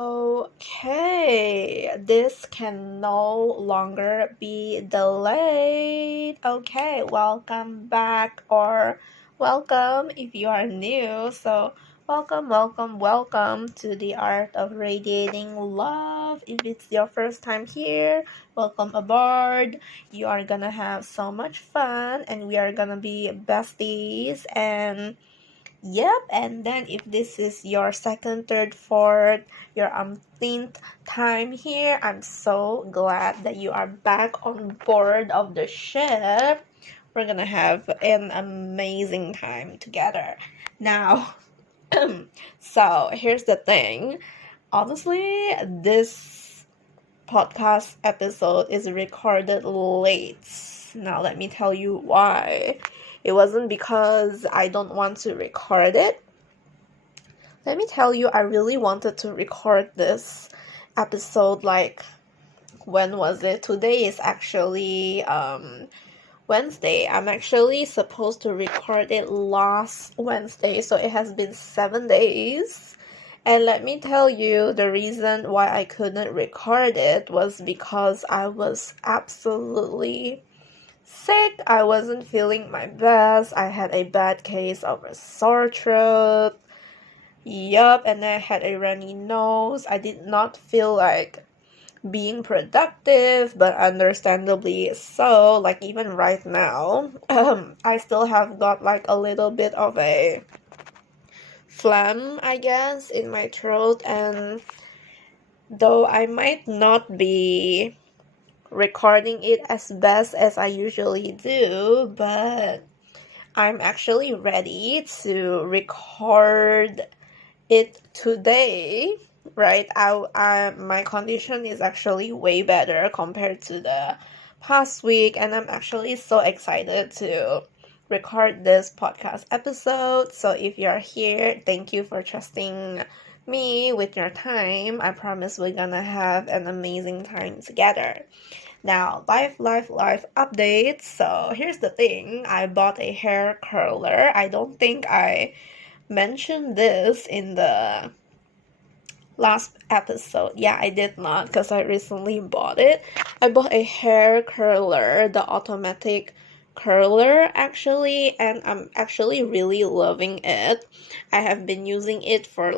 Okay, this can no longer be delayed. Okay, welcome back or welcome if you are new. So, welcome to the Art of Radiating Love. If it's your first time here, welcome aboard. You are gonna have so much fun, and we are gonna be besties and yep, and then if this is your second, third, fourth, your umpteenth time here, I'm so glad that you are back on board of the ship. We're gonna have an amazing time together. Now, so here's the thing. Honestly, this podcast episode is recorded late. Now, let me tell you why. It wasn't because I don't want to record it. Let me tell you, I really wanted to record this episode when was it? Today is actually Wednesday. I'm actually supposed to record it last Wednesday, so it has been 7 days. And let me tell you, the reason why I couldn't record it was because I was absolutely sick. I wasn't feeling my best. I had a bad case of a sore throat. Yup, and I had a runny nose. I did not feel like being productive, but understandably so. Like, even right now, I still have got like a little bit of a phlegm, I guess, in my throat, and though I might not be recording it as best as I usually do, but I'm actually ready to record it today, right? My condition is actually way better compared to the past week, and I'm actually so excited to record this podcast episode. So if you're here, thank you for trusting me with your time. I promise we're gonna have an amazing time together. Now, life updates. So here's the thing. I bought a hair curler. I don't think I mentioned this in the last episode. Yeah, I did not because I recently bought it. I bought a hair curler, the automatic curler actually, and I'm actually really loving it. I have been using it for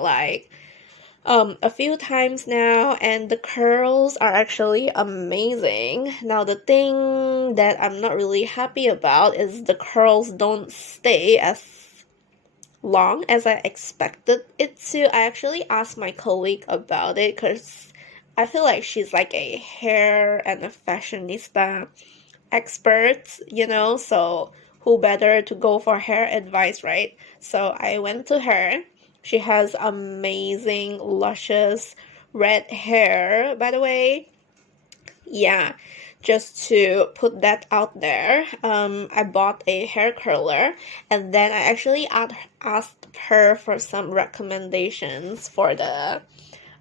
a few times now, and the curls are actually amazing. Now, the thing that I'm not really happy about is the curls don't stay as long as I expected it to. I actually asked my colleague about it because I feel like she's like a hair and a fashionista expert, so who better to go for hair advice, right? So I went to her. She has amazing, luscious red hair, by the way. Yeah, just to put that out there, I bought a hair curler, and then I actually asked her for some recommendations for the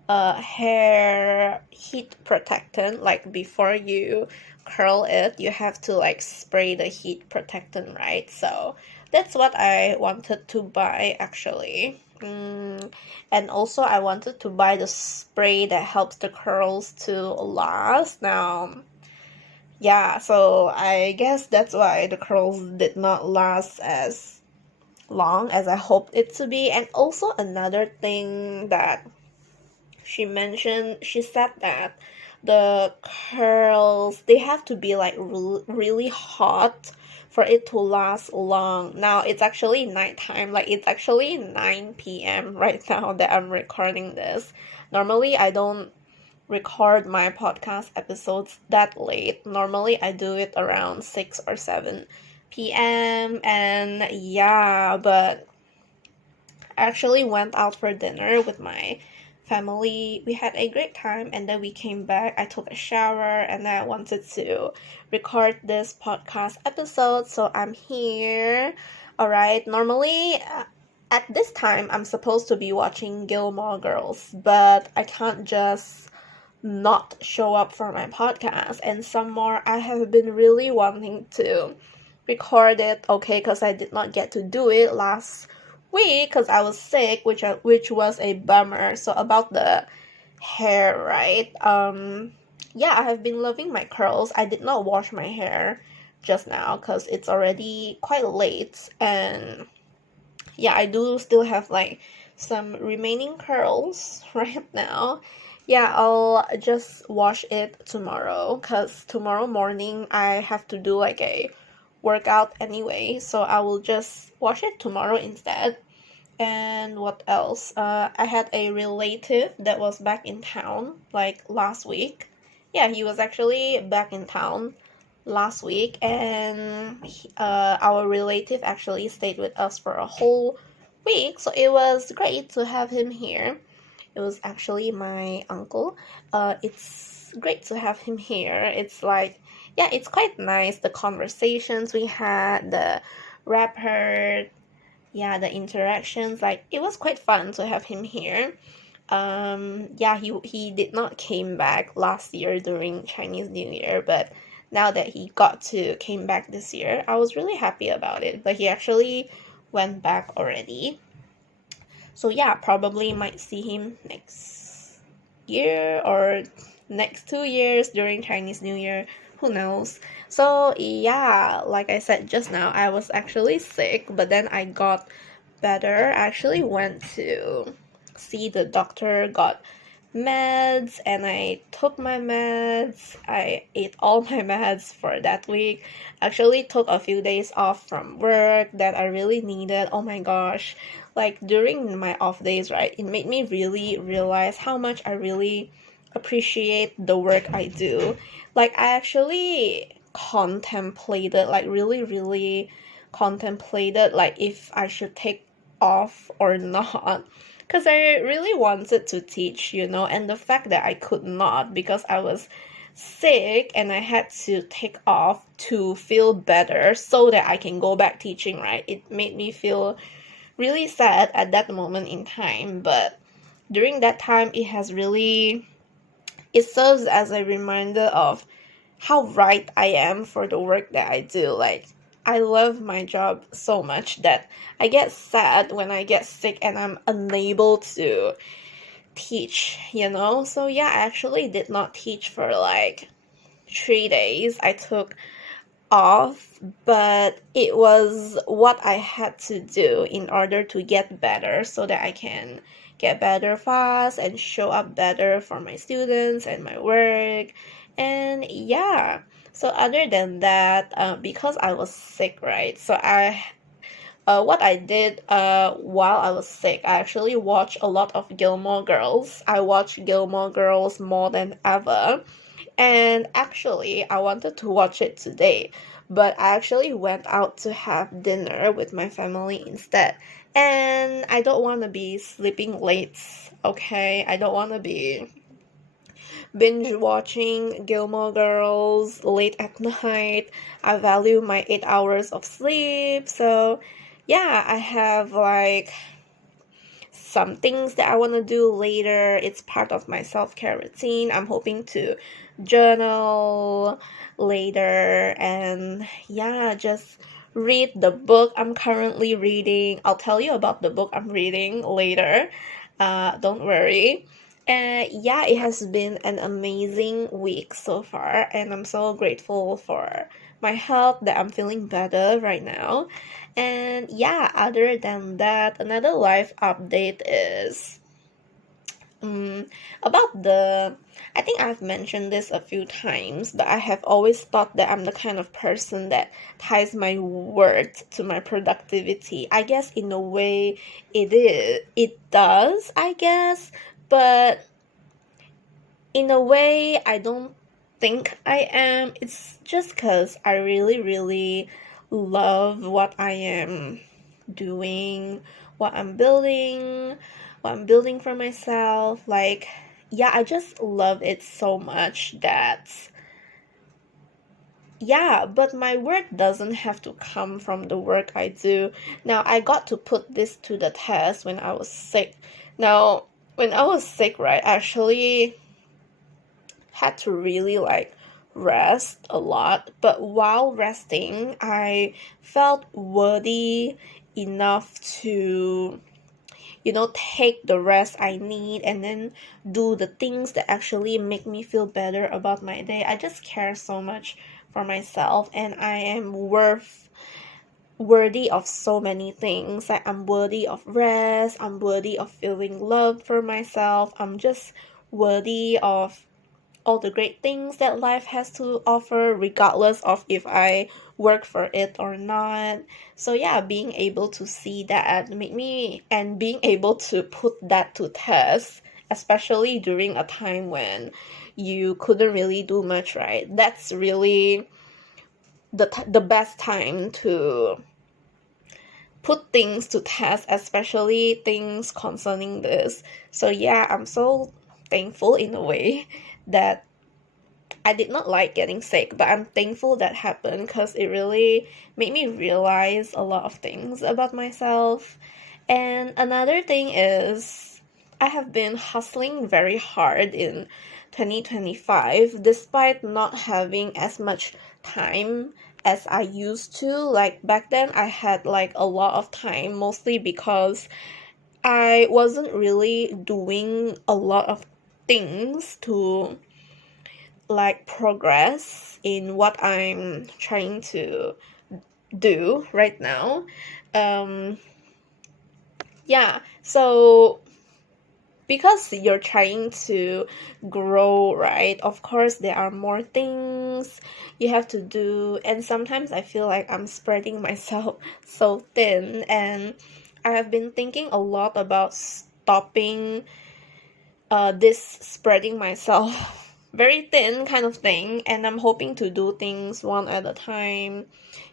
hair heat protectant. Like, before you curl it, you have to like spray the heat protectant, right? So that's what I wanted to buy actually. And also I wanted to buy the spray that helps the curls to last. Now, yeah, so I guess that's why the curls did not last as long as I hoped it to be. And also another thing that she mentioned, she said that the curls, they have to be like really hot for it to last long. Now it's actually nighttime, like it's actually 9 p.m. right now that I'm recording this. Normally I don't record my podcast episodes that late. Normally I do it around 6 or 7 p.m. and yeah, but I actually went out for dinner with my family. We had a great time, and then we came back. I took a shower, and then I wanted to record this podcast episode, so I'm here. All right, normally at this time I'm supposed to be watching Gilmore Girls, but I can't just not show up for my podcast. And some more, I have been really wanting to record it, okay, because I did not get to do it last week because I was sick, which was a bummer. So about the hair, right? Yeah, I have been loving my curls. I did not wash my hair just now because it's already quite late, and yeah, I do still have like some remaining curls right now. Yeah, I'll just wash it tomorrow because tomorrow morning I have to do like a workout anyway, so I will just wash it tomorrow instead. And what else? I had a relative that was back in town like last week. Yeah, he was actually back in town last week, and our relative actually stayed with us for a whole week, so it was great to have him here. It was actually my uncle. It's great to have him here. It's like, yeah, it's quite nice. The conversations we had, the rap heard, yeah, the interactions, like it was quite fun to have him here. Yeah, he did not came back last year during Chinese New Year, but now that he got to came back this year, I was really happy about it. But he actually went back already. So yeah, probably might see him next year or next 2 years during Chinese New Year. Who knows? So yeah, like I said just now, I was actually sick, but then I got better. I actually went to see the doctor, got meds, and I took my meds. I ate all my meds for that week. Actually took a few days off from work that I really needed. Oh my gosh. Like during my off days, right? It made me really realize how much I really appreciate the work I do. Like I actually contemplated, like really contemplated like if I should take off or not, because I really wanted to teach, and the fact that I could not because I was sick and I had to take off to feel better so that I can go back teaching, right? It made me feel really sad at that moment in time, but during that time it serves as a reminder of how right I am for the work that I do. Like, I love my job so much that I get sad when I get sick and I'm unable to teach. So, yeah, I actually did not teach for like 3 days. I took off, but it was what I had to do in order to get better so that I can get better fast and show up better for my students and my work. And yeah, so other than that, because I was sick, right? So what I did while I was sick, I actually watched a lot of Gilmore Girls. I watched Gilmore Girls more than ever. And actually, I wanted to watch it today, but I actually went out to have dinner with my family instead. And I don't want to be sleeping late, okay? I don't want to be binge watching Gilmore Girls late at night. I value my 8 hours of sleep. So, yeah, I have like some things that I want to do later. It's part of my self-care routine. I'm hoping to journal later and yeah, just read the book I'm currently reading. I'll tell you about the book I'm reading later. Don't worry. And yeah, it has been an amazing week so far, and I'm so grateful for my health that I'm feeling better right now. And yeah, other than that, another life update is um, about the. I think I've mentioned this a few times, but I have always thought that I'm the kind of person that ties my worth to my productivity. I guess in a way it does, I guess, but in a way I don't think I am. It's just because I really love what I am doing, what I'm building, what I'm building for myself. Like, yeah, I just love it so much that, yeah, but my work doesn't have to come from the work I do. Now, I got to put this to the test when I was sick. Now, when I was sick, right, I actually had to really like rest a lot, but while resting I felt worthy enough to take the rest I need and then do the things that actually make me feel better about my day. I just care so much for myself, and I am worthy of so many things. Like, I'm worthy of rest, I'm worthy of feeling loved for myself, I'm just worthy of all the great things that life has to offer, regardless of if I work for it or not. So yeah, being able to see that make me, and being able to put that to test, especially during a time when you couldn't really do much, right? That's really the best time to put things to test, especially things concerning this. So yeah, I'm so thankful in a way that I did not like getting sick, but I'm thankful that happened because it really made me realize a lot of things about myself. And another thing is, I have been hustling very hard in 2025 despite not having as much time as I used to. Like back then, I had like a lot of time, mostly because I wasn't really doing a lot of things to like progress in what I'm trying to do right now. Um, yeah, so because you're trying to grow, right? Of course, there are more things you have to do, and sometimes I feel like I'm spreading myself so thin, and I have been thinking a lot about stopping this spreading myself very thin kind of thing, and I'm hoping to do things one at a time,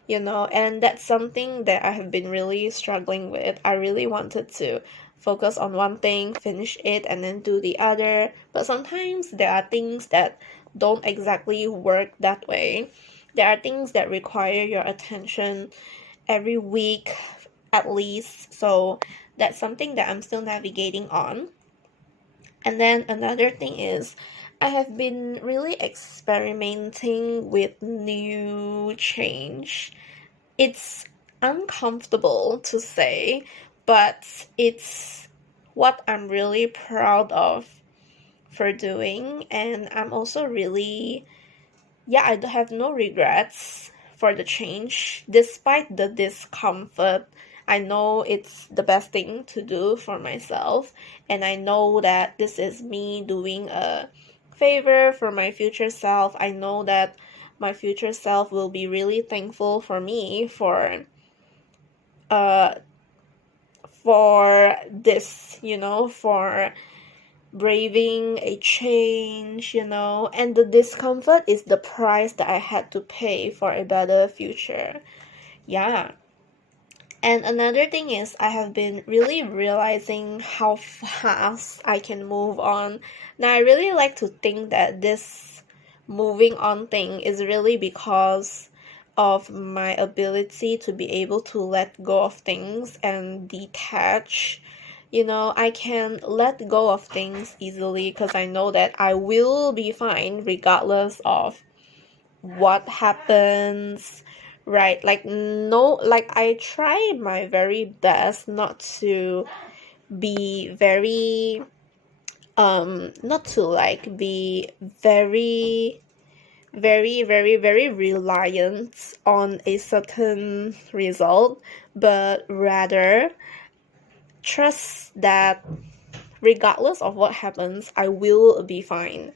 and that's something that I have been really struggling with. I really wanted to focus on one thing, finish it, and then do the other, but sometimes there are things that don't exactly work that way. There are things that require your attention every week at least, so that's something that I'm still navigating on. And then another thing is, I have been really experimenting with new change. It's uncomfortable to say, but it's what I'm really proud of for doing. And I'm also really, yeah, I have no regrets for the change. Despite the discomfort, I know it's the best thing to do for myself, and I know that this is me doing a favor for my future self. I know that my future self will be really thankful for me uh for this, for braving a change, and the discomfort is the price that I had to pay for a better future. Yeah. And another thing is, I have been really realizing how fast I can move on. Now, I really like to think that this moving on thing is really because of my ability to be able to let go of things and detach. I can let go of things easily because I know that I will be fine regardless of what happens, right? Like, no, like, I try my very best not to be very not to like be very very reliant on a certain result, but rather trust that regardless of what happens, I will be fine.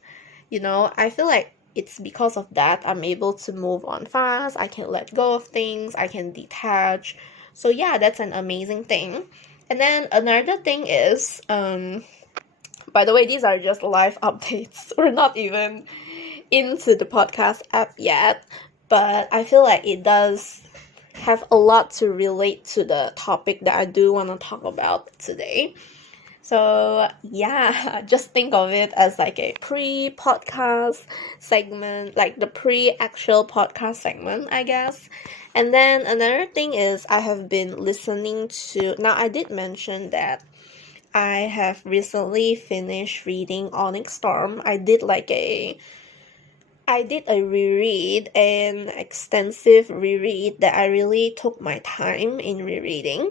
I feel like it's because of that I'm able to move on fast. I can let go of things, I can detach. So yeah, that's an amazing thing. And then another thing is, by the way, these are just live updates. We're not even into the podcast app yet, but I feel like it does have a lot to relate to the topic that I do want to talk about today. So yeah, just think of it as like a pre-podcast segment, like the pre-actual podcast segment, I guess. And then another thing is, I have been listening to, now I did mention that I have recently finished reading Onyx Storm. I did a reread, an extensive reread that I really took my time in rereading.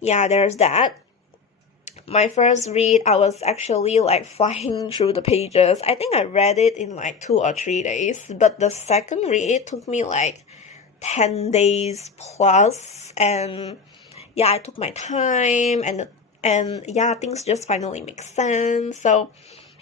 Yeah, there's that. my first read, I was actually like flying through the pages. I think I read it in like 2 or 3 days, but the second read took me like 10 days plus, and yeah, I took my time, and yeah, things just finally make sense. So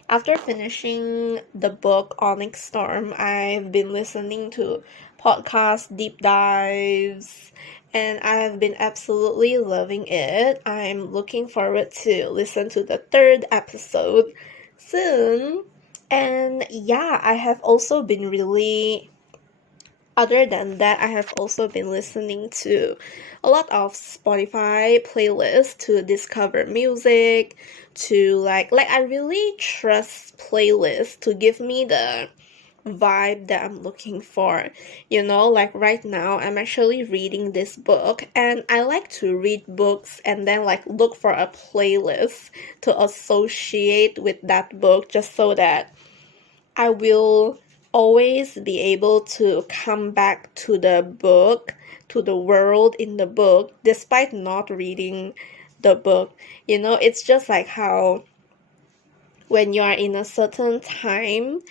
after finishing the book Onyx Storm, I've been listening to podcast deep dives, and I have been absolutely loving it. I'm looking forward to listen to the third episode soon. And yeah, I have also been really other than that, I have also been listening to a lot of Spotify playlists to discover music, to like I really trust playlists to give me the vibe that I'm looking for. You know, like right now I'm actually reading this book, and I like to read books and then like look for a playlist to associate with that book, just so that I will always be able to come back to the book, to the world in the book, despite not reading the book. You know, it's just like how when you are in a certain time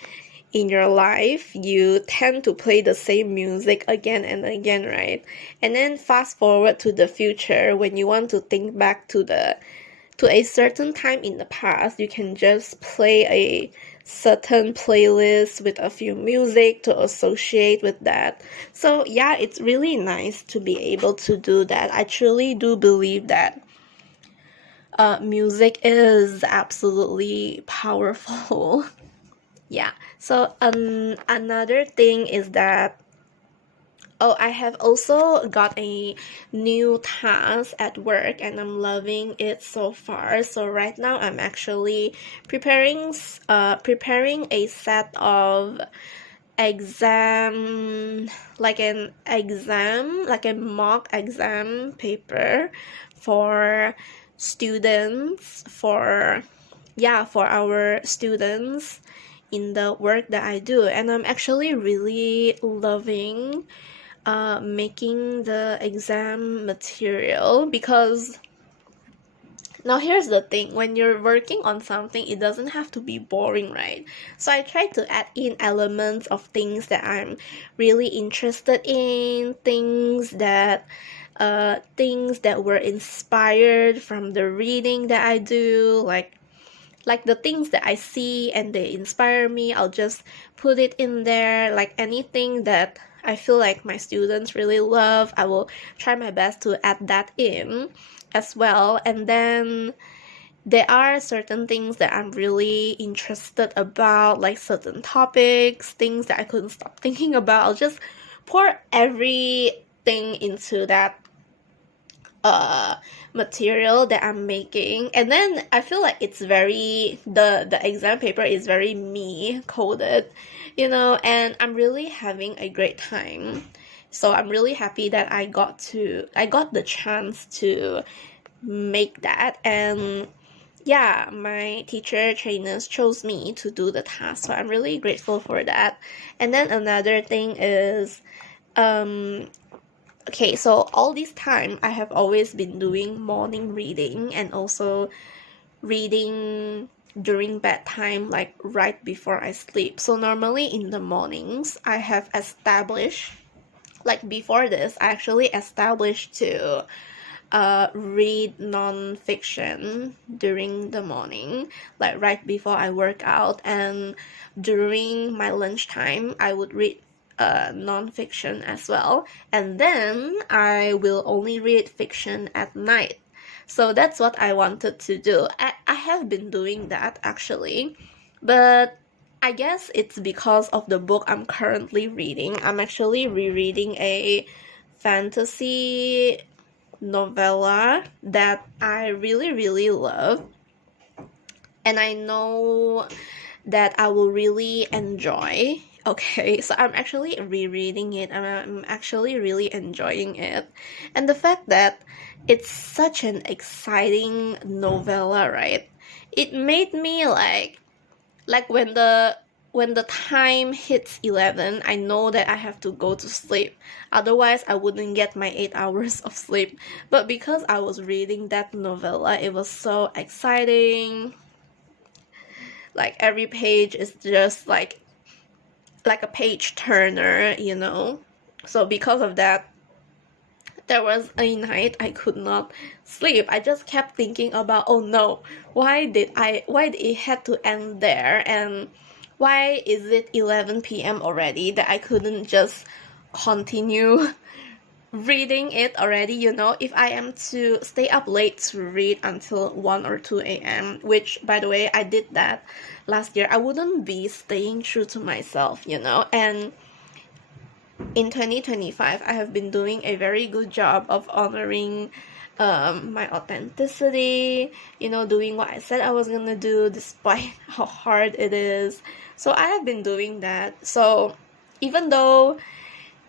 in your life, you tend to play the same music again and again, right? And then fast forward to the future, when you want to think back to a certain time in the past, you can just play a certain playlist with a few music to associate with that. So yeah, it's really nice to be able to do that. I truly do believe that music is absolutely powerful. Yeah. So another thing is that I have also got a new task at work, and I'm loving it so far. So right now I'm actually preparing a set of exam like an exam like a mock exam paper for students for our students in the work that I do, and I'm actually really loving making the exam material, because now here's the thing, when you're working on something, it doesn't have to be boring, right? So I try to add in elements of things that I'm really interested in, things that were inspired from the reading that I do, like the things that I see and they inspire me, I'll just put it in there. Like anything that I feel like my students really love, I will try my best to add that in as well. And then there are certain things that I'm really interested about, like certain topics, things that I couldn't stop thinking about. I'll just pour everything into that material that I'm making, and then I feel like it's very the exam paper is very me coded, you know, and I'm really having a great time. So I'm really happy that I got the chance to make that, and yeah, my teacher trainers chose me to do the task, so I'm really grateful for that. And then another thing is okay, so all this time I have always been doing morning reading and also reading during bedtime, like right before I sleep. So normally in the mornings, I have established, like before this, I actually established to read non-fiction during the morning, like right before I work out, and during my lunchtime I would read non-fiction as well, and then I will only read fiction at night. So that's what I wanted to do. I have been doing that actually, but I guess it's because of the book I'm currently reading. I'm actually rereading a fantasy novella that I really, really love, and I know that I will really enjoy. Okay, so I'm actually rereading it, and I'm actually really enjoying it. And the fact that it's such an exciting novella, right? It made me like when the when the time hits 11, I know that I have to go to sleep. Otherwise, I wouldn't get my 8 hours of sleep. But because I was reading that novella, it was so exciting. Like every page is just like a page turner, you know. So because of that, there was a night I could not sleep. I just kept thinking about, oh no, why did it had to end there, and why is it 11 p.m. already that I couldn't just continue reading it already, you know? If I am to stay up late to read until 1 or 2 a.m., which, by the way, I did that last year, I wouldn't be staying true to myself, you know? And in 2025, I have been doing a very good job of honoring my authenticity, you know, doing what I said I was gonna do despite how hard it is. So I have been doing that. So even though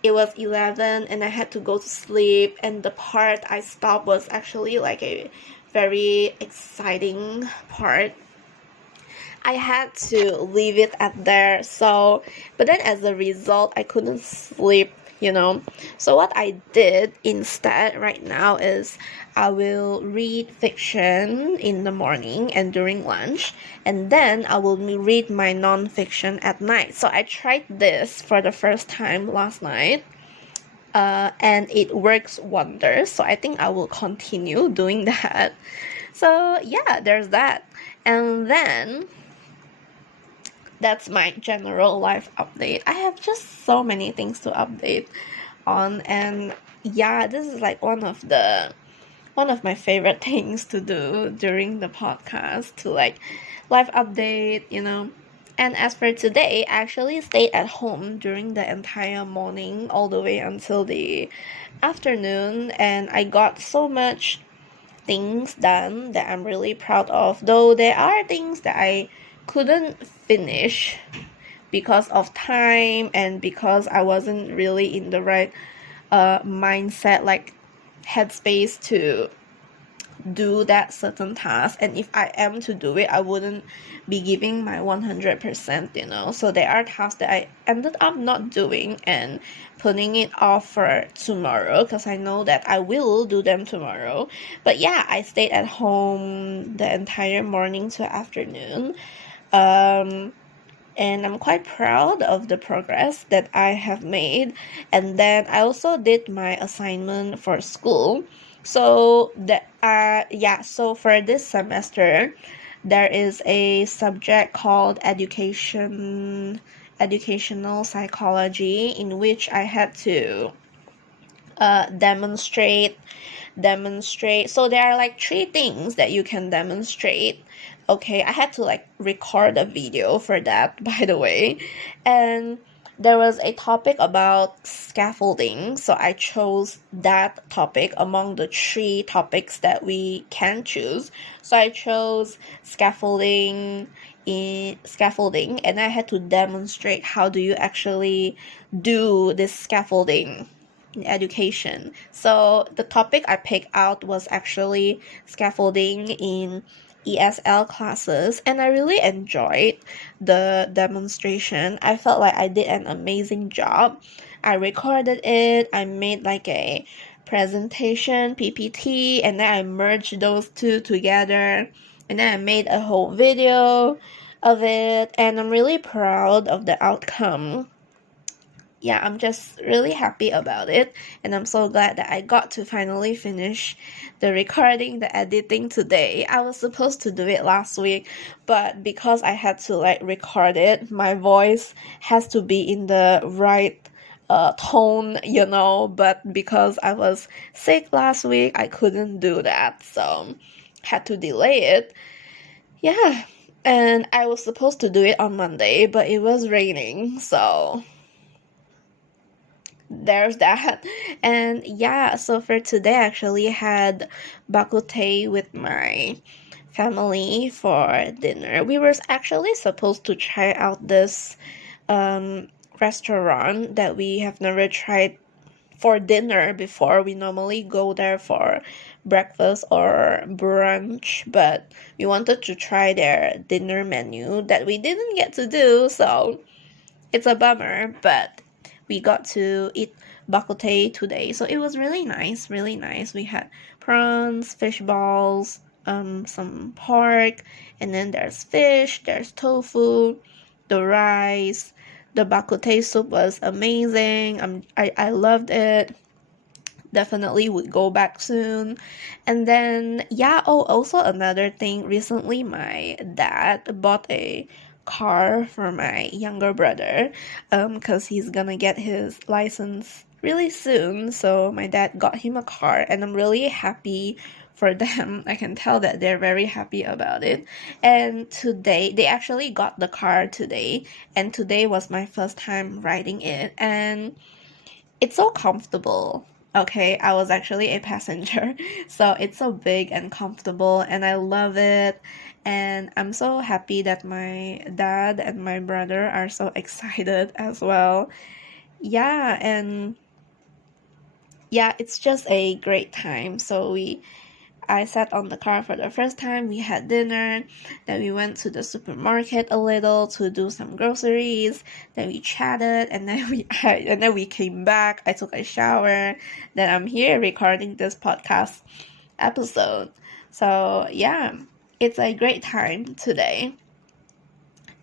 it was 11 and I had to go to sleep, and the part I stopped was actually like a very exciting part, I had to leave it at there. So, but then as a result, I couldn't sleep, you know. So what I did instead right now is I will read fiction in the morning and during lunch, and then I will read my non-fiction at night. So I tried this for the first time last night. And it works wonders, so I think I will continue doing that. So yeah, there's that. And then that's my general life update. I have just so many things to update on, and yeah, this is like one of my favorite things to do during the podcast, to like life update, you know. And as for today, I actually stayed at home during the entire morning all the way until the afternoon, and I got so much things done that I'm really proud of. Though there are things that I couldn't finish because of time and because I wasn't really in the right mindset, like headspace to do that certain task. And if I am to do it, I wouldn't be giving my 100%, you know. So there are tasks that I ended up not doing and putting it off for tomorrow, because I know that I will do them tomorrow. But yeah, I stayed at home the entire morning to afternoon. And I'm quite proud of the progress that I have made. And then I also did my assignment for school. So so for this semester, there is a subject called educational psychology, in which I had to demonstrate. So there are like 3 things that you can demonstrate. Okay, I had to like record a video for that, by the way. And there was a topic about scaffolding, so I chose that topic among the 3 topics that we can choose. So I chose scaffolding, and I had to demonstrate how do you actually do this scaffolding in education. So the topic I picked out was actually scaffolding in ESL classes, and I really enjoyed the demonstration. I felt like I did an amazing job. I recorded it, I made like a presentation, PPT, and then I merged those 2 together, and then I made a whole video of it, and I'm really proud of the outcome. Yeah, I'm just really happy about it, and I'm so glad that I got to finally finish the recording, the editing today. I was supposed to do it last week, but because I had to like record it, my voice has to be in the right tone, you know, but because I was sick last week, I couldn't do that, so had to delay it. Yeah, and I was supposed to do it on Monday, but it was raining, so there's that. And yeah, so for today I actually had bakute with my family for dinner. We were actually supposed to try out this restaurant that we have never tried for dinner before. We normally go there for breakfast or brunch, but we wanted to try their dinner menu that we didn't get to do, so it's a bummer, but we got to eat bak kut teh today, so it was really nice, really nice. We had prawns, fish balls, some pork, and then there's fish, there's tofu, the rice. The bak kut teh soup was amazing. I loved it. Definitely would go back soon. And then, yeah, oh, also another thing, recently my dad bought a car for my younger brother, because he's gonna get his license really soon. So my dad got him a car, and I'm really happy for them. I can tell that they're very happy about it. And today, they actually got the car today, and today was my first time riding it, and it's so comfortable. Okay, I was actually a passenger, so it's so big and comfortable, and I love it. And I'm so happy that my dad and my brother are so excited as well. Yeah, and yeah, it's just a great time. I sat on the car for the first time. We had dinner. Then we went to the supermarket a little to do some groceries. Then we chatted, and then we came back. I took a shower. Then I'm here recording this podcast episode. So yeah, it's a great time today.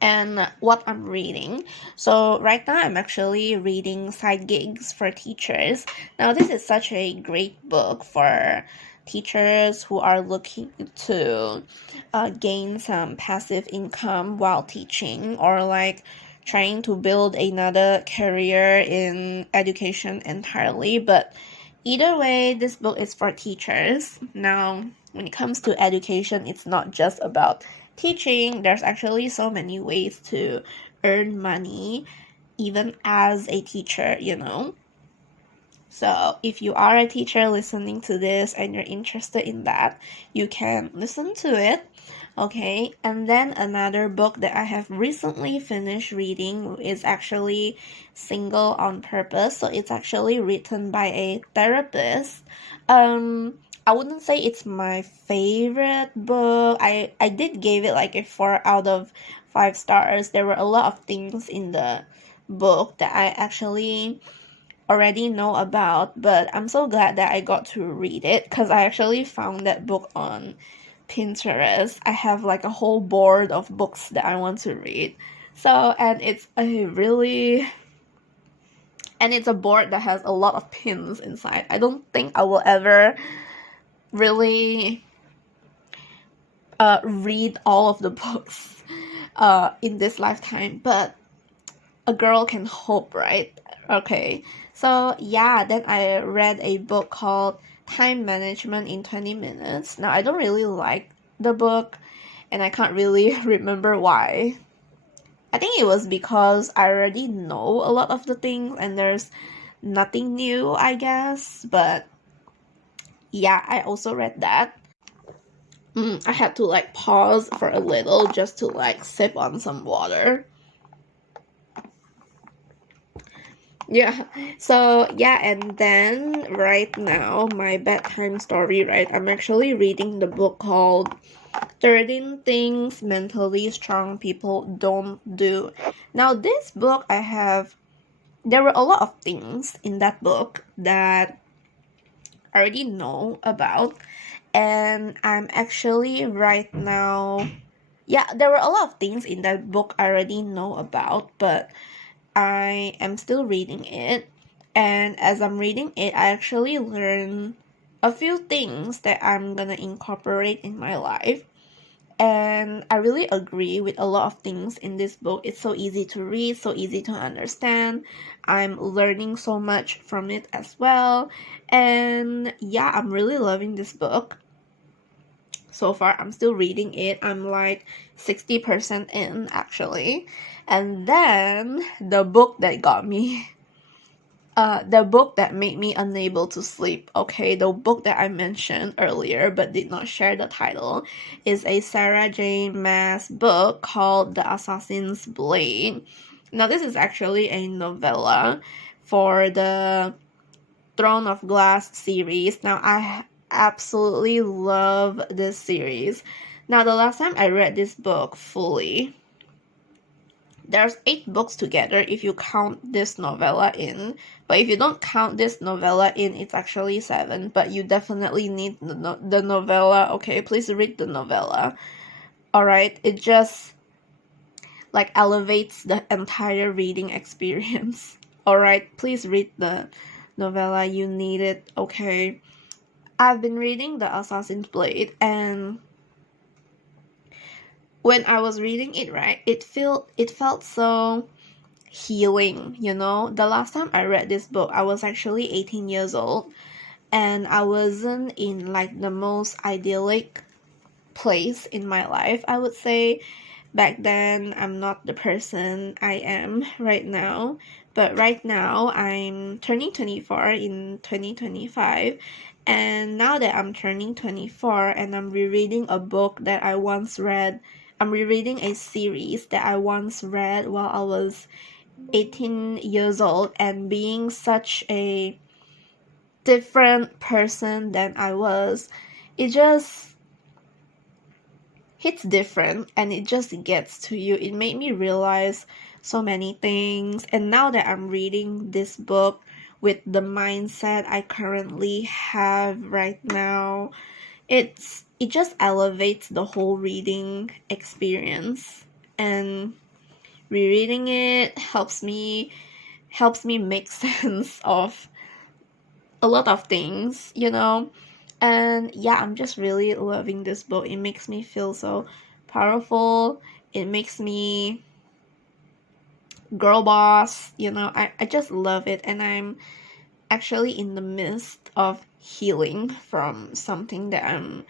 And what I'm reading. So right now I'm actually reading Side Gigs for Teachers. Now this is such a great book for teachers who are looking to gain some passive income while teaching, or like trying to build another career in education entirely. But either way, this book is for teachers. Now, when it comes to education, it's not just about teaching. There's actually so many ways to earn money even as a teacher, you know. So if you are a teacher listening to this and you're interested in that, you can listen to it. Okay, and then another book that I have recently finished reading is actually Single on Purpose. So it's actually written by a therapist. I wouldn't say it's my favorite book. I did give it like a 4 out of 5 stars. There were a lot of things in the book that I actually already know about, but I'm so glad that I got to read it, because I actually found that book on Pinterest. I have like a whole board of books that I want to read. So, and it's a board that has a lot of pins inside. I don't think I will ever really read all of the books in this lifetime, but a girl can hope, right? Okay, so yeah, then I read a book called Time Management in 20 Minutes. Now, I don't really like the book, and I can't really remember why. I think it was because I already know a lot of the things, and there's nothing new, I guess. But yeah, I also read that. I had to like pause for a little just to like sip on some water. Yeah, so yeah, and then right now, my bedtime story, right? I'm actually reading the book called 13 Things Mentally Strong People Don't Do. Now, this book, there were a lot of things in that book that I already know about, and I'm actually right now, yeah, there were a lot of things in that book I already know about, but I am still reading it, and as I'm reading it, I actually learn a few things that I'm gonna incorporate in my life. And I really agree with a lot of things in this book. It's so easy to read, so easy to understand. I'm learning so much from it as well. And yeah, I'm really loving this book. So far, I'm still reading it. I'm like 60% in, actually. And then the book that got me, the book that made me unable to sleep, okay, the book that I mentioned earlier but did not share the title, is a Sarah J. Maas book called The Assassin's Blade. Now, this is actually a novella for the Throne of Glass series. Now, I absolutely love this series. Now, the last time I read this book fully, there's 8 books together if you count this novella in. But if you don't count this novella in, it's actually 7. But you definitely need the novella. Okay, please read the novella. Alright, it just like elevates the entire reading experience. Alright, please read the novella. You need it. Okay. I've been reading The Assassin's Blade, and when I was reading it, right, it felt so healing, you know. The last time I read this book, I was actually 18 years old, and I wasn't in like the most idyllic place in my life, I would say. Back then, I'm not the person I am right now, but right now I'm turning 24 in 2025, and now that I'm turning 24 and I'm rereading a book that I once read, I'm rereading a series that I once read while I was 18 years old, and being such a different person than I was, it just hits different and it just gets to you. It made me realize so many things, and now that I'm reading this book with the mindset I currently have right now, it just elevates the whole reading experience, and rereading it helps me make sense of a lot of things, you know. And yeah, I'm just really loving this book. It makes me feel so powerful. It makes me girl boss, you know. I just love it, and I'm actually in the midst of healing from something that I'm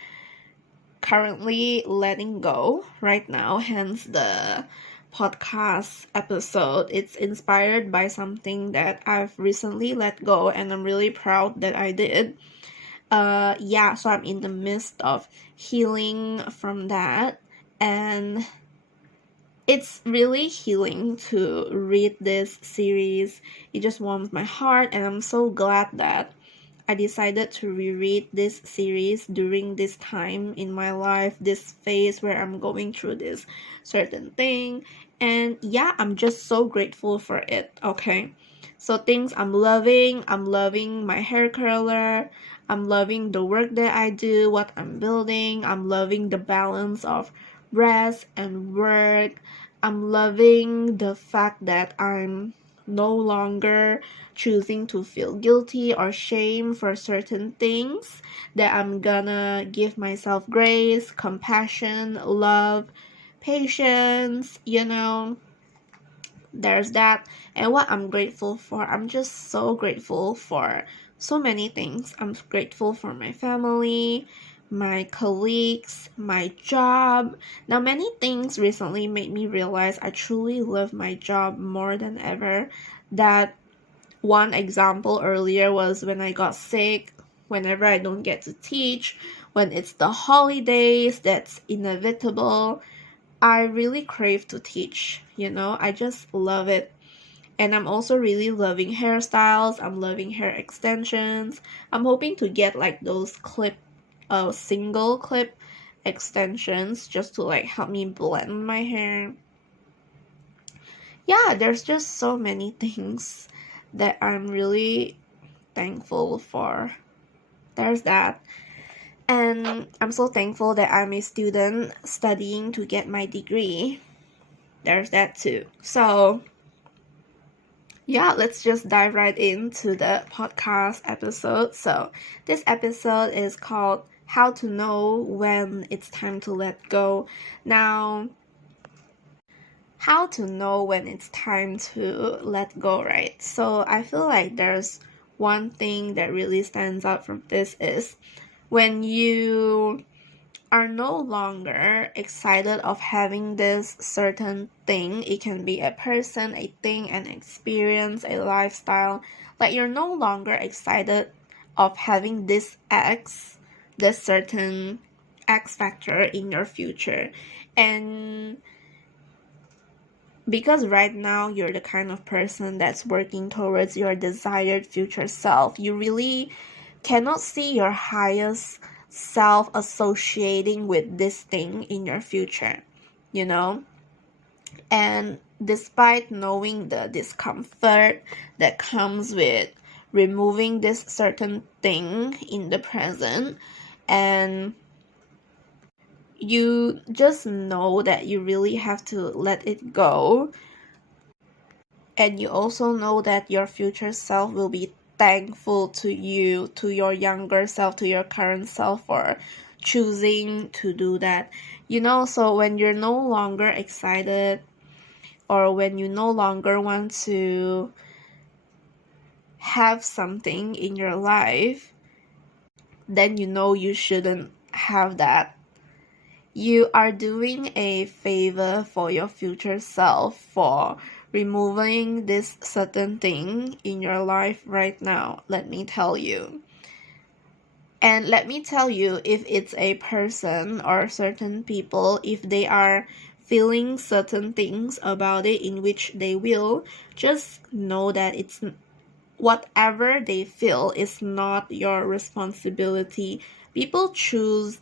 currently letting go right now, hence the podcast episode. It's inspired by something that I've recently let go, and I'm really proud that I did. Yeah, so I'm in the midst of healing from that, and it's really healing to read this series. It just warms my heart, and I'm so glad that I decided to reread this series during this time in my life, this phase where I'm going through this certain thing. And yeah, I'm just so grateful for it, okay? So things I'm loving my hair curler. I'm loving the work that I do, what I'm building. I'm loving the balance of rest and work. I'm loving the fact that I'm no longer choosing to feel guilty or shame for certain things, that I'm gonna give myself grace, compassion, love, patience, you know. There's that. And what I'm grateful for, I'm just so grateful for so many things. I'm grateful for my family, my colleagues, my job. Now, many things recently made me realize I truly love my job more than ever. That one example earlier was when I got sick, whenever I don't get to teach, when it's the holidays, that's inevitable. I really crave to teach, you know, I just love it. And I'm also really loving hairstyles, I'm loving hair extensions. I'm hoping to get like those single clip extensions just to like help me blend my hair. Yeah, there's just so many things that I'm really thankful for. There's that. And I'm so thankful that I'm a student studying to get my degree. There's that too. So, yeah, let's just dive right into the podcast episode. So, this episode is called How to Know When It's Time to Let Go. Now, how to know when it's time to let go, right? So, I feel like there's one thing that really stands out from this is when you are no longer excited of having this certain thing. It can be a person, a thing, an experience, a lifestyle. Like you're no longer excited of having this certain X factor in your future. And Because right now you're the kind of person that's working towards your desired future self. You really cannot see your highest self associating with this thing in your future, you know? And despite knowing the discomfort that comes with removing this certain thing in the present, and you just know that you really have to let it go, and you also know that your future self will be thankful to you, to your younger self, to your current self for choosing to do that. So when you're no longer excited, or when you no longer want to have something in your life, then you shouldn't have that. You are doing a favor for your future self for removing this certain thing in your life right now, let me tell you. And let me tell you, if it's a person or certain people, if they are feeling certain things about it in which they will, just know that it's whatever they feel is not your responsibility. People choose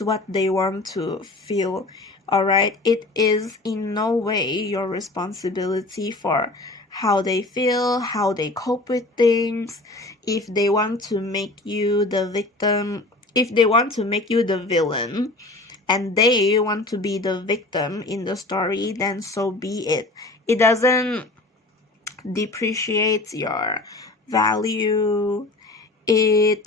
what they want to feel, all right? It is in no way your responsibility for how they feel, how they cope with things. If they want to make you the victim, if they want to make you the villain, and they want to be the victim in the story, then so be it. It doesn't depreciate your value. It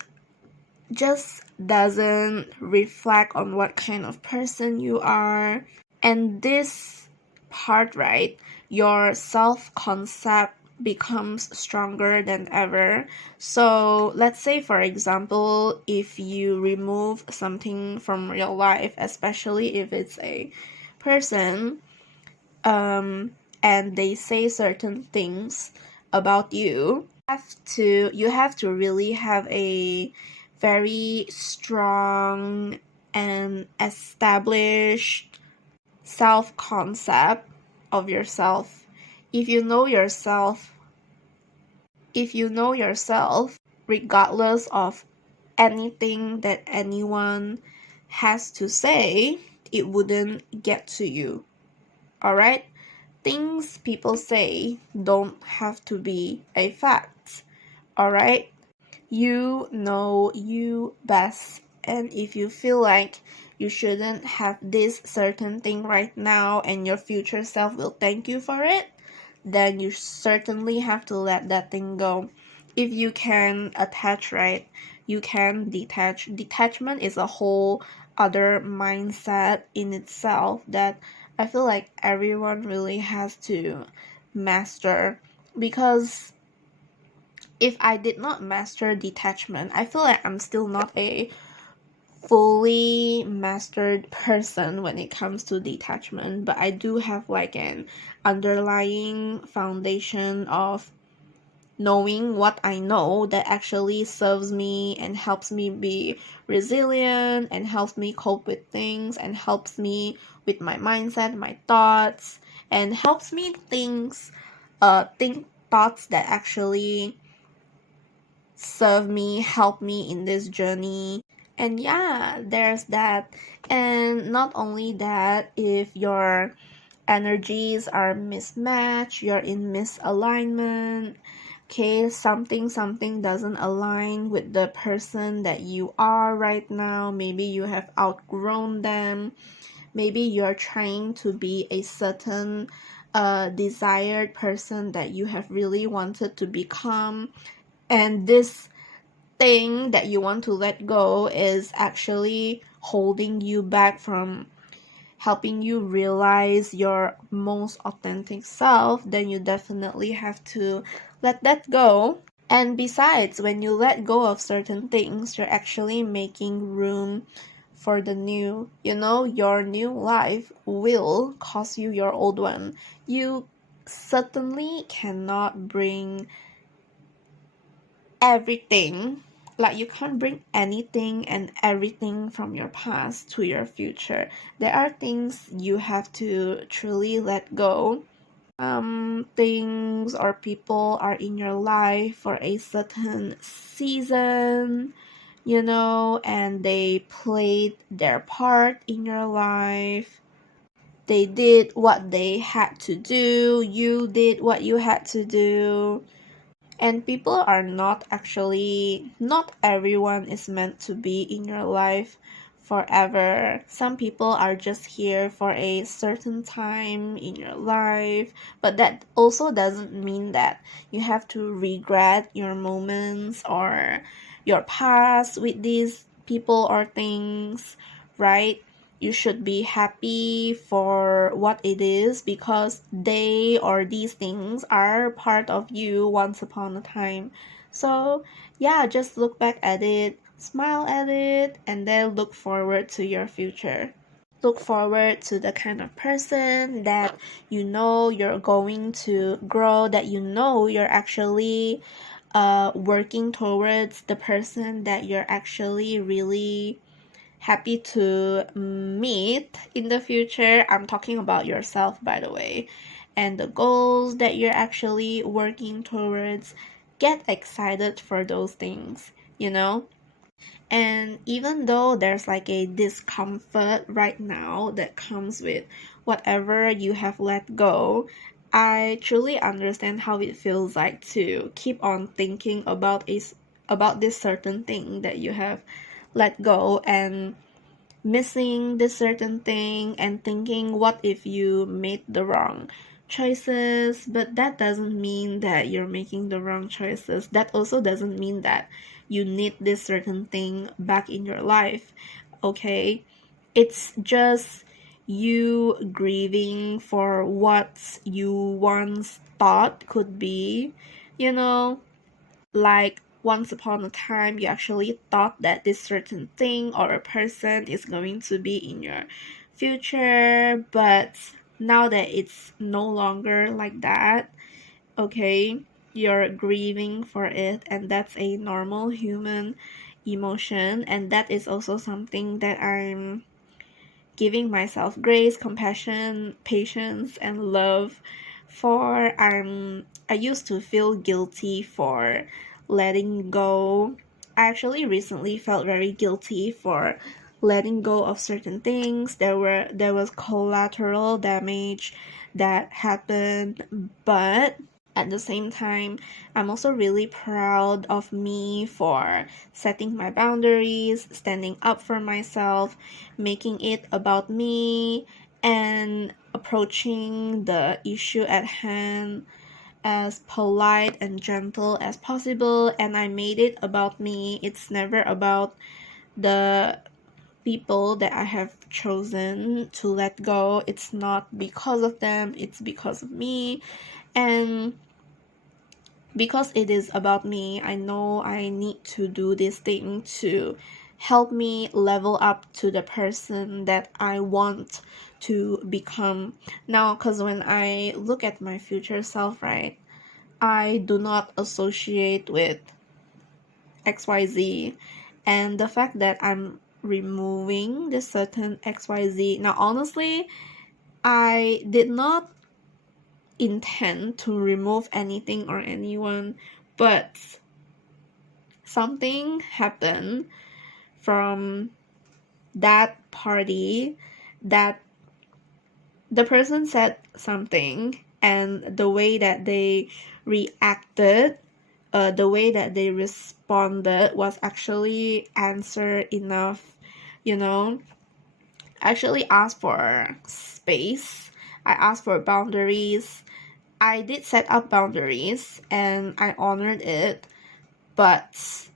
just doesn't reflect on what kind of person you are. And this part, right, your self-concept becomes stronger than ever. So let's say, for example, if you remove something from real life, especially if it's a person, and they say certain things about you, you have to really have a very strong and established self-concept of yourself. If you know yourself, regardless of anything that anyone has to say, it wouldn't get to you. All right? Things people say don't have to be a fact. All right? You know you best. And if you feel like you shouldn't have this certain thing right now and your future self will thank you for it, then you certainly have to let that thing go. If you can attach, right, you can detach. Detachment is a whole other mindset in itself that I feel like everyone really has to master. Because if I did not master detachment, I feel like I'm still not a fully mastered person when it comes to detachment, but I do have like an underlying foundation of knowing what I know that actually serves me and helps me be resilient and helps me cope with things and helps me with my mindset, my thoughts, and helps me think thoughts that actually serve me, help me in this journey. And yeah, there's that. And not only that, if your energies are mismatched, you're in misalignment, okay, something doesn't align with the person that you are right now. Maybe you have outgrown them. Maybe you're trying to be a certain desired person that you have really wanted to become, and this thing that you want to let go is actually holding you back from helping you realize your most authentic self, then you definitely have to let that go. And besides, when you let go of certain things, you're actually making room for the new. Your new life will cost you your old one. You certainly cannot bring everything, like you can't bring anything and everything from your past to your future. There are things you have to truly let go. Things or people are in your life for a certain season, and they played their part in your life. They did what they had to do, you did what you had to do. And people are not everyone is meant to be in your life forever. Some people are just here for a certain time in your life, but that also doesn't mean that you have to regret your moments or your past with these people or things, right? You should be happy for what it is because they or these things are part of you once upon a time. So, yeah, just look back at it, smile at it, and then look forward to your future. Look forward to the kind of person that you know you're going to grow, that you know you're actually working towards, the person that you're actually really happy to meet in the future. I'm talking about yourself, by the way, and the goals that you're actually working towards. Get excited for those things. And even though there's like a discomfort right now that comes with whatever you have let go, I truly understand how it feels like to keep on thinking about this certain thing that you have let go and missing this certain thing and thinking what if you made the wrong choices. But that doesn't mean that you're making the wrong choices. That also doesn't mean that you need this certain thing back in your life. Okay, it's just you grieving for what you once thought could be, you know like once upon a time you actually thought that this certain thing or a person is going to be in your future, but now that it's no longer like that, okay, you're grieving for it, and that's a normal human emotion, and that is also something that I'm giving myself grace, compassion, patience, and love for. I used to feel guilty for letting go. I actually recently felt very guilty for letting go of certain things. There was collateral damage that happened, but at the same time, I'm also really proud of me for setting my boundaries, standing up for myself, making it about me, and approaching the issue at hand as polite and gentle as possible. And I made it about me. It's never about the people that I have chosen to let go. It's not because of them, it's because of me. And because it is about me, I know I need to do this thing to help me level up to the person that I want to become. Now, because when I look at my future self, right, I do not associate with XYZ. And the fact that I'm removing this certain XYZ, now honestly, I did not intend to remove anything or anyone, but something happened from that party that the person said something, and the way that they reacted, the way that they responded was actually answer enough, you know. I actually asked for space, I asked for boundaries. I did set up boundaries and I honored it, but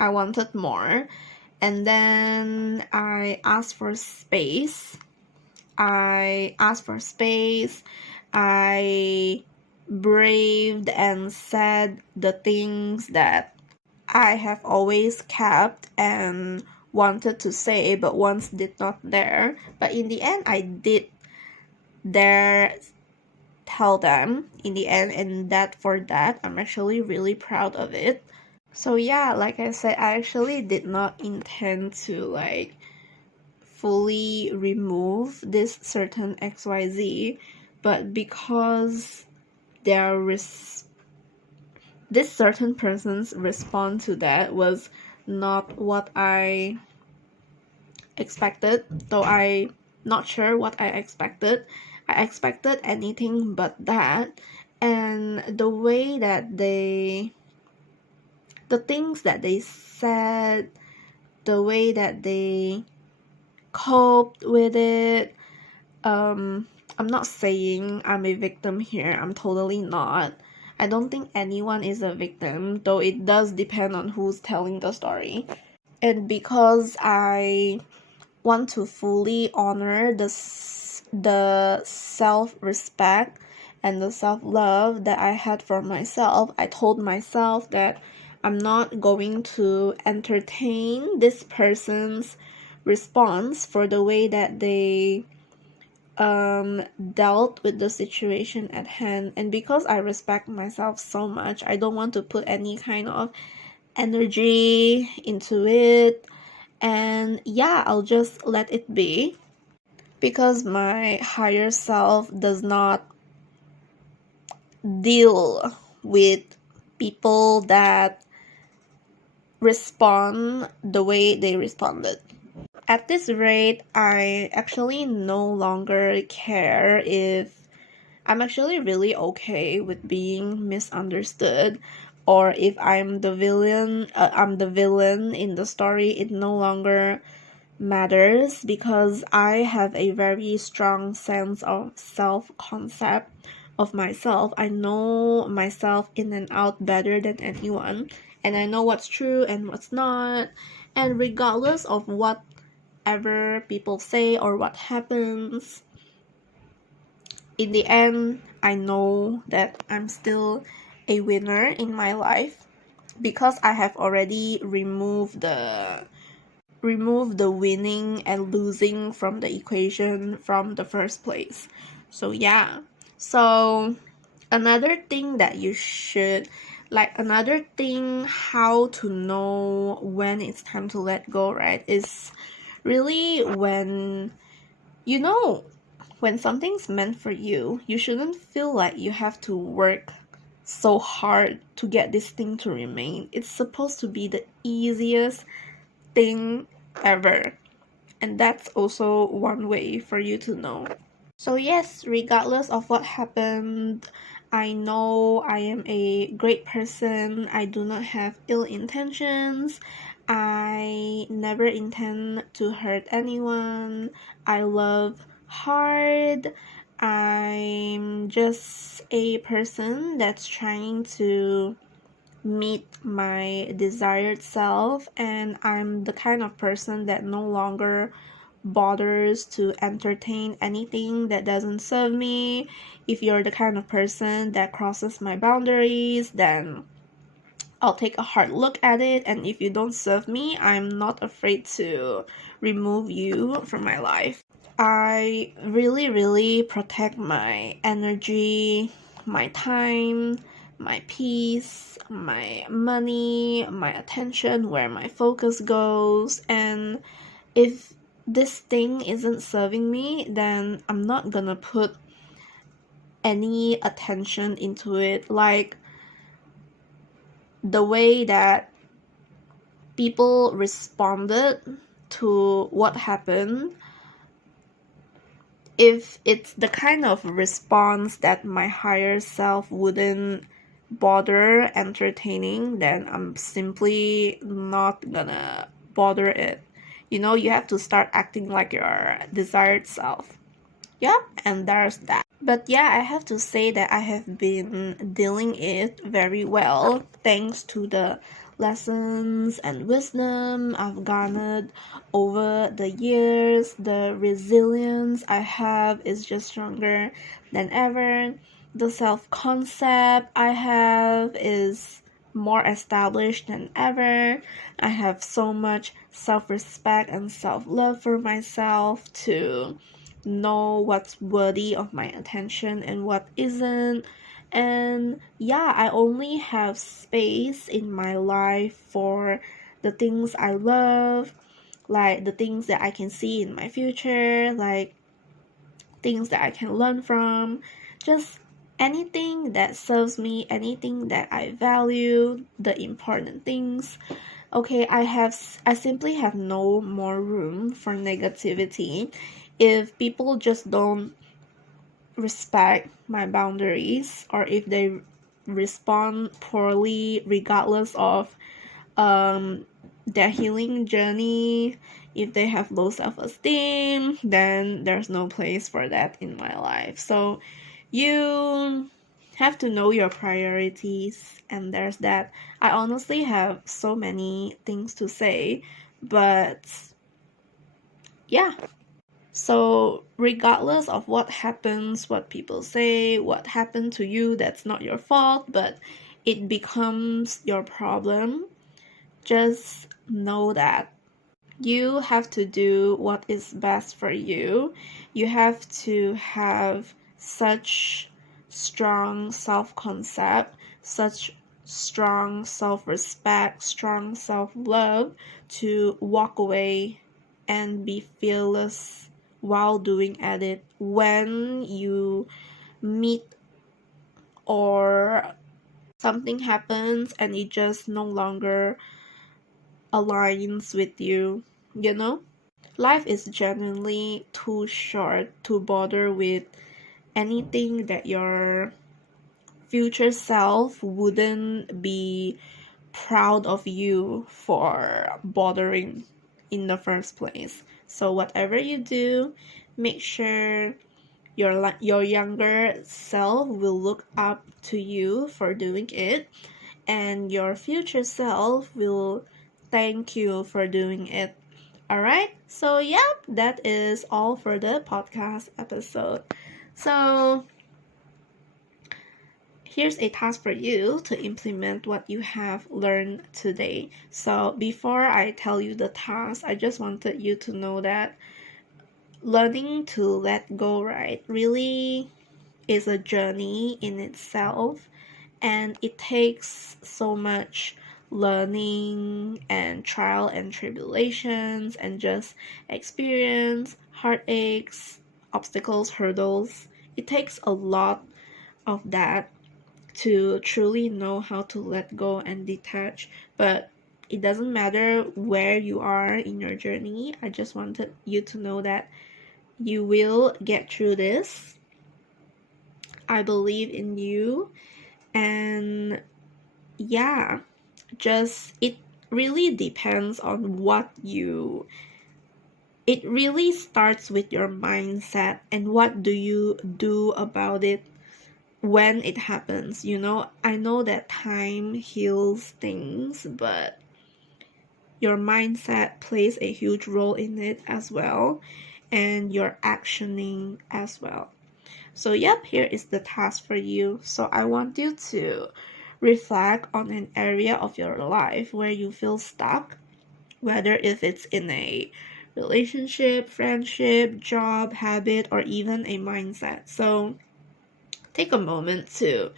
I wanted more. And then I asked for space. I braved and said the things that I have always kept and wanted to say but once did not dare. But in the end, I did dare tell them in the end, and that for that I'm actually really proud of it. So yeah, like I said, I actually did not intend to like fully remove this certain XYZ, but because their this certain person's response to that was not what I expected, though I not sure what I expected. I expected anything but that. And the things that they said, the way that they coped with it, I'm not saying I'm a victim here. I'm totally not. I don't think anyone is a victim, though it does depend on who's telling the story. And because I want to fully honor the self-respect and the self-love that I had for myself, I told myself that I'm not going to entertain this person's response for the way that they dealt with the situation at hand. And because I respect myself so much, I don't want to put any kind of energy into it. And yeah, I'll just let it be, because my higher self does not deal with people that respond the way they responded. At this rate, I actually no longer care if I'm actually really okay with being misunderstood, or if I'm the villain in the story. It no longer matters, because I have a very strong sense of self-concept of myself. I know myself in and out better than anyone, and I know what's true and what's not. And regardless of whatever people say or what happens, in the end, I know that I'm still a winner in my life, because I have already remove the winning and losing from the equation from the first place. So yeah. So another thing that you should another thing how to know when it's time to let go, right, is really when something's meant for you, you shouldn't feel like you have to work so hard to get this thing to remain. It's supposed to be the easiest thing ever. And that's also one way for you to know. So yes, regardless of what happened, I know I am a great person. I do not have ill intentions. I never intend to hurt anyone. I love hard. I'm just a person that's trying to meet my desired self, and I'm the kind of person that no longer bothers to entertain anything that doesn't serve me. If you're the kind of person that crosses my boundaries, then I'll take a hard look at it, and if you don't serve me, I'm not afraid to remove you from my life. I really, really protect my energy, my time, my peace, my money, my attention, where my focus goes. And if this thing isn't serving me, then I'm not gonna put any attention into it. Like the way that people responded to what happened, if it's the kind of response that my higher self wouldn't bother entertaining, then I'm simply not gonna bother it. You have to start acting like your desired self. Yep, and there's that. But yeah, I have to say that I have been dealing it very well, thanks to the lessons and wisdom I've garnered over the years. The resilience I have is just stronger than ever. The self-concept I have is more established than ever. I have so much self-respect and self-love for myself to know what's worthy of my attention and what isn't. And yeah, I only have space in my life for the things I love, like the things that I can see in my future, like things that I can learn from, just anything that serves me, anything that I value, the important things. Okay, I simply have no more room for negativity. If people just don't respect my boundaries, or if they respond poorly regardless of their healing journey, if they have low self-esteem, then there's no place for that in my life. So you have to know your priorities, and there's that. I honestly have so many things to say, but yeah. So regardless of what happens, what people say, what happened to you, that's not your fault, but it becomes your problem. Just know that you have to do what is best for you. You have to have such strong self-concept, such strong self-respect, strong self-love to walk away and be fearless while doing at it when you meet or something happens and it just no longer aligns with you, you know? Life is genuinely too short to bother with anything that your future self wouldn't be proud of you for bothering in the first place. So whatever you do, make sure your younger self will look up to you for doing it, and your future self will thank you for doing it. Alright, so yep, that is all for the podcast episode. So here's a task for you to implement what you have learned today. So before I tell you the task, I just wanted you to know that learning to let go, right, really is a journey in itself, and it takes so much learning and trial and tribulations and just experience, heartaches, obstacles, hurdles. It takes a lot of that to truly know how to let go and detach. But it doesn't matter where you are in your journey. I just wanted you to know that you will get through this. I believe in you. And yeah, just it really depends on it really starts with your mindset and what do you do about it when it happens. I know that time heals things, but your mindset plays a huge role in it as well, and your actioning as well. So yep, here is the task for you. So I want you to reflect on an area of your life where you feel stuck, whether if it's in a relationship, friendship, job, habit, or even a mindset. So take a moment to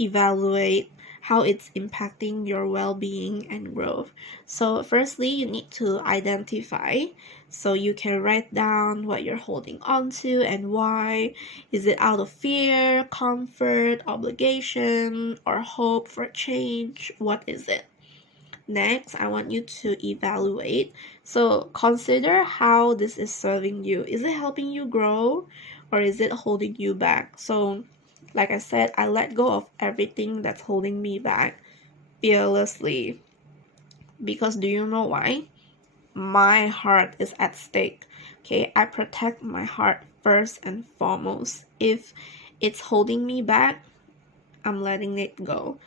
evaluate how it's impacting your well-being and growth. So firstly, you need to identify. So you can write down what you're holding on to and why. Is it out of fear, comfort, obligation, or hope for change? What is it? Next, I want you to evaluate. So consider how this is serving you. Is it helping you grow, or is it holding you back? So like I said, I let go of everything that's holding me back fearlessly. Because do you know why? My heart is at stake. Okay, I protect my heart first and foremost. If it's holding me back, I'm letting it go.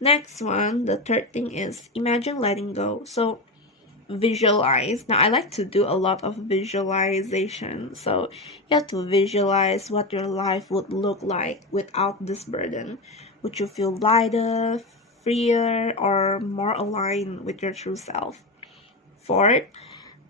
Next one, the third thing is imagine letting go. So visualize. Now I like to do a lot of visualization. So you have to visualize what your life would look like without this burden. Would you feel lighter, freer, or more aligned with your true self? Fourth,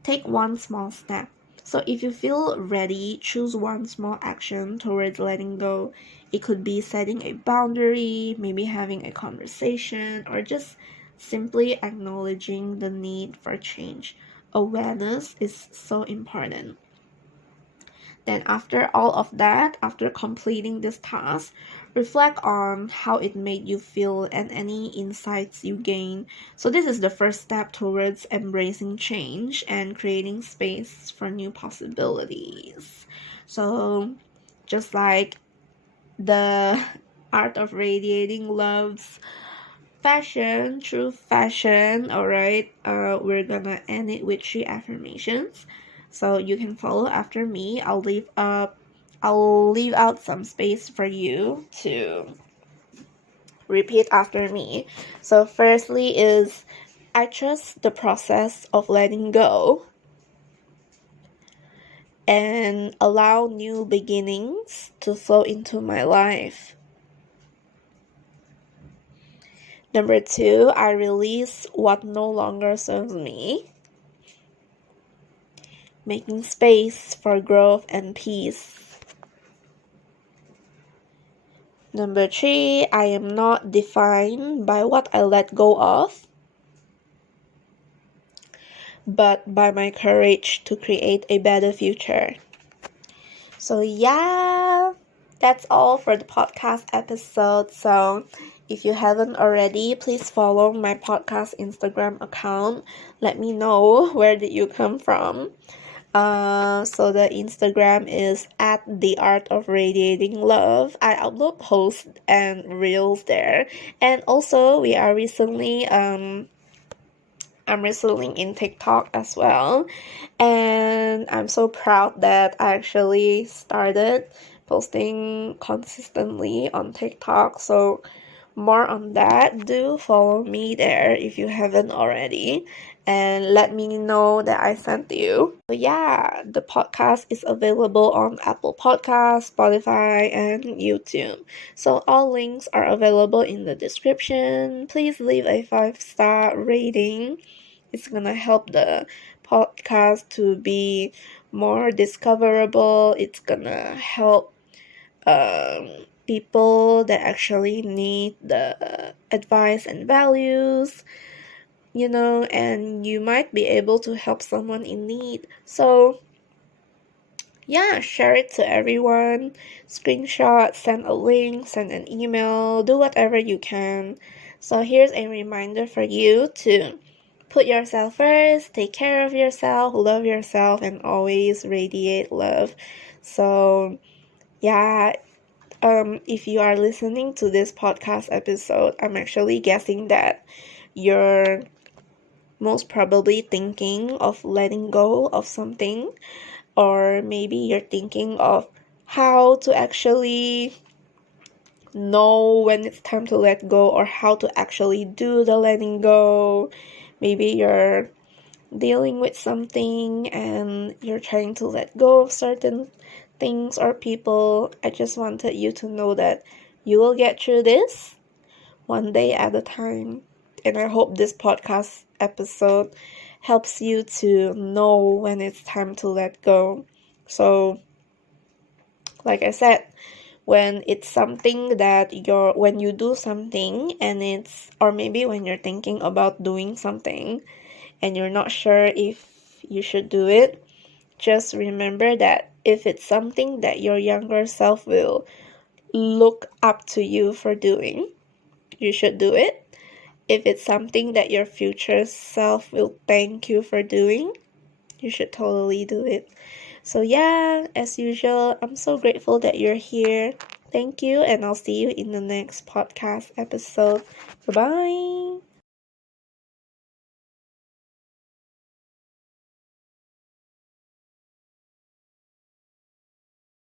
take one small step. So if you feel ready, choose one small action towards letting go. It could be setting a boundary, maybe having a conversation, or just simply acknowledging the need for change. Awareness is so important. Then after all of that, after completing this task, reflect on how it made you feel and any insights you gain. So this is the first step towards embracing change and creating space for new possibilities. So just like the Art of Radiating Love's fashion, true fashion, all right, we're gonna end it with 3 affirmations. So you can follow after me. I'll leave out some space for you to repeat after me. So firstly is, I trust the process of letting go and allow new beginnings to flow into my life. Number 2, I release what no longer serves me, making space for growth and peace. Number 3, I am not defined by what I let go of, but by my courage to create a better future. So yeah, that's all for the podcast episode. So if you haven't already, please follow my podcast Instagram account. Let me know where did you come from. So the Instagram is at the Art of Radiating Love. I upload posts and reels there, and also I'm recently in TikTok as well, and I'm so proud that I actually started posting consistently on TikTok. So more on that, do follow me there if you haven't already, and let me know that I sent you. So yeah, the podcast is available on Apple Podcasts, Spotify, and YouTube. So all links are available in the description. Please leave a 5-star rating. It's gonna help the podcast to be more discoverable. It's gonna help people that actually need the advice and values, and you might be able to help someone in need. So yeah, share it to everyone, screenshot, send a link, send an email, do whatever you can. So here's a reminder for you to put yourself first, take care of yourself, love yourself, and always radiate love. So yeah, if you are listening to this podcast episode, I'm actually guessing that you're most probably thinking of letting go of something, or maybe you're thinking of how to actually know when it's time to let go, or how to actually do the letting go. Maybe you're dealing with something and you're trying to let go of certain things or people. I just wanted you to know that you will get through this one day at a time. And I hope this podcast episode helps you to know when it's time to let go. So, like I said, when it's something that when you do something and or maybe when you're thinking about doing something and you're not sure if you should do it, just remember that if it's something that your younger self will look up to you for doing, you should do it. If it's something that your future self will thank you for doing, you should totally do it. So yeah, as usual, I'm so grateful that you're here. Thank you, and I'll see you in the next podcast episode. Bye-bye.